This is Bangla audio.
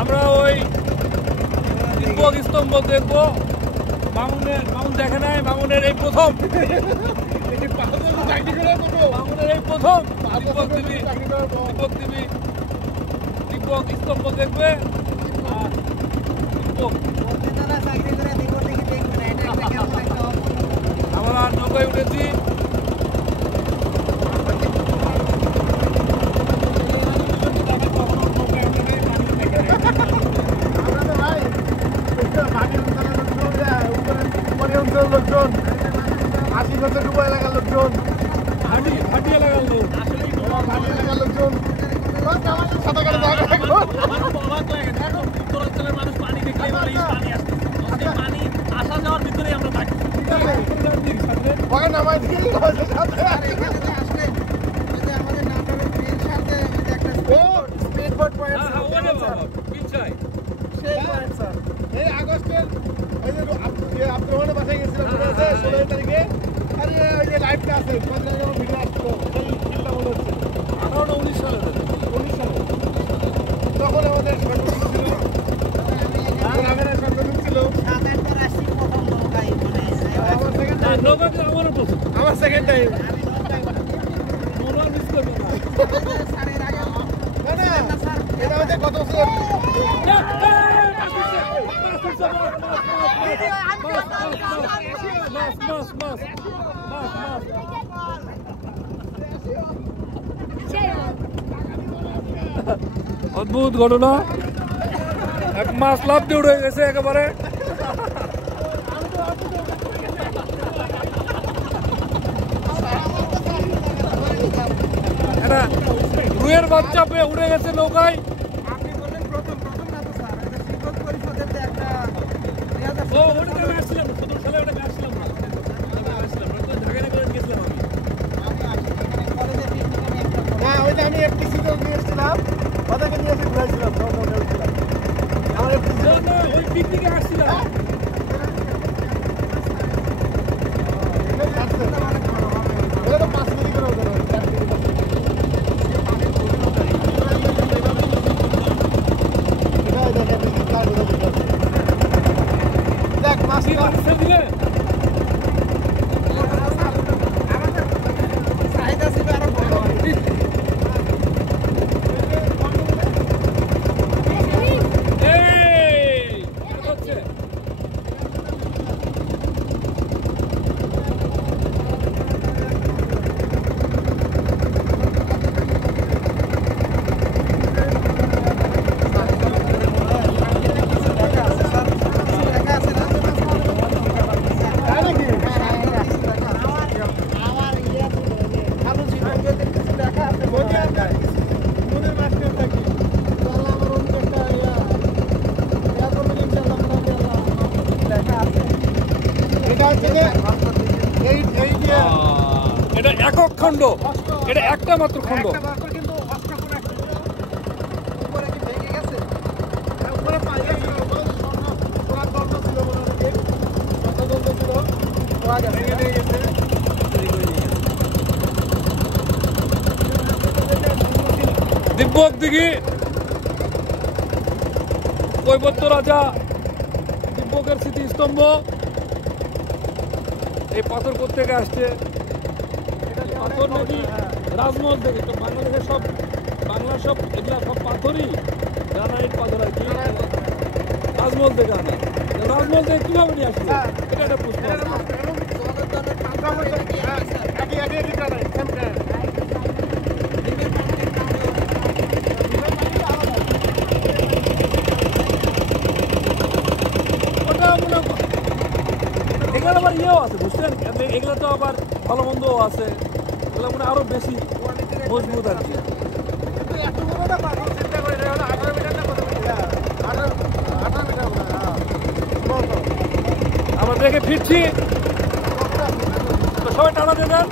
আমরা ওই দীপক স্তম্ভ দেখবো। মামুন দেখে নাই, মামুনের এই প্রথম দীপক স্তম্ভ দেখবে। আমরা নৌকায় উঠেছি। লোকজন 80 বছর ডুবো এলাকার লোকজন, হাঁটি এলাকার লোক, এলাকার লোকজন সাঁতার কাটে উত্তরাঞ্চলের মানুষ পানি দেখলে পানি আসে, পানি আসা যাওয়ার ভিতরেই আমরা থাকি। নামাই এই আগস্টের আপনার বাসায় গেছিলাম 16 তারিখে। আরে ওই যে লাইভটা আছে ভিডিও আসলো, সেই মনে হচ্ছে 18-19 সালে তখন আমাদের আমার সেকেন্ড টাইম। এটা হচ্ছে কত বছর অদ্ভুত ঘটনা, এক মাছ লাফ দিয়ে উড়ে গেছে একেবারে। একটা রুইয়ের বাচ্চা পেয়ে উড়ে গেছে নৌকায়। আমি এফটিসিতে নিয়ে এসেছিলাম, ওদেরকে নিয়ে এসে ঘুরাইছিলাম। আমার ওই পিকনিকে আসছিলাম। দেখ মাসি দিলে চাহিদা ছিল আরো ভালো। এটা একক খণ্ড, এটা একটা মাত্র খণ্ড। দিব্যক দিঘি, কৈবত্য রাজা দিব্যকের স্মৃতিস্তম্ভ। এই পাথর কোত্থেকে আসছে? পাথর নাকি রাজমহল থেকে। তো বাংলাদেশের বাংলার সব এগুলা সব পাথরই গ্রানাইট পাথর আর কি, রাজমহল থেকে আনা। রাজমহল থেকে কিভাবে নিয়ে আসলো এটা একটা প্রশ্ন। এগুলো আবার ইয়েও আছে বুঝছেন, এগুলো তো আবার ভালো মন্দও আছে, এগুলো মানে আরো বেশি মজবুত আর কি। আমরা দেখে ফিরছি, তো সবাই টানা দেবেন।